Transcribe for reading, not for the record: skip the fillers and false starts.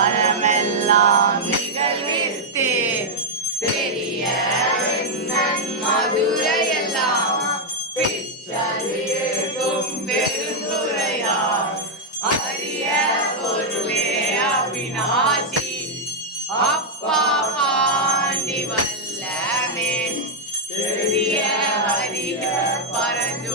ஞானமெல்லாம் நிகழ்வித்தே பெரிய மதுரையெல்லாம் பிச்சலிக்கும் பெருந்துரையார் அரிய பொருளே அவிநாசி அப்பா பாண்டி வல்லமே பெரிய ஹரிக பரஞ்சு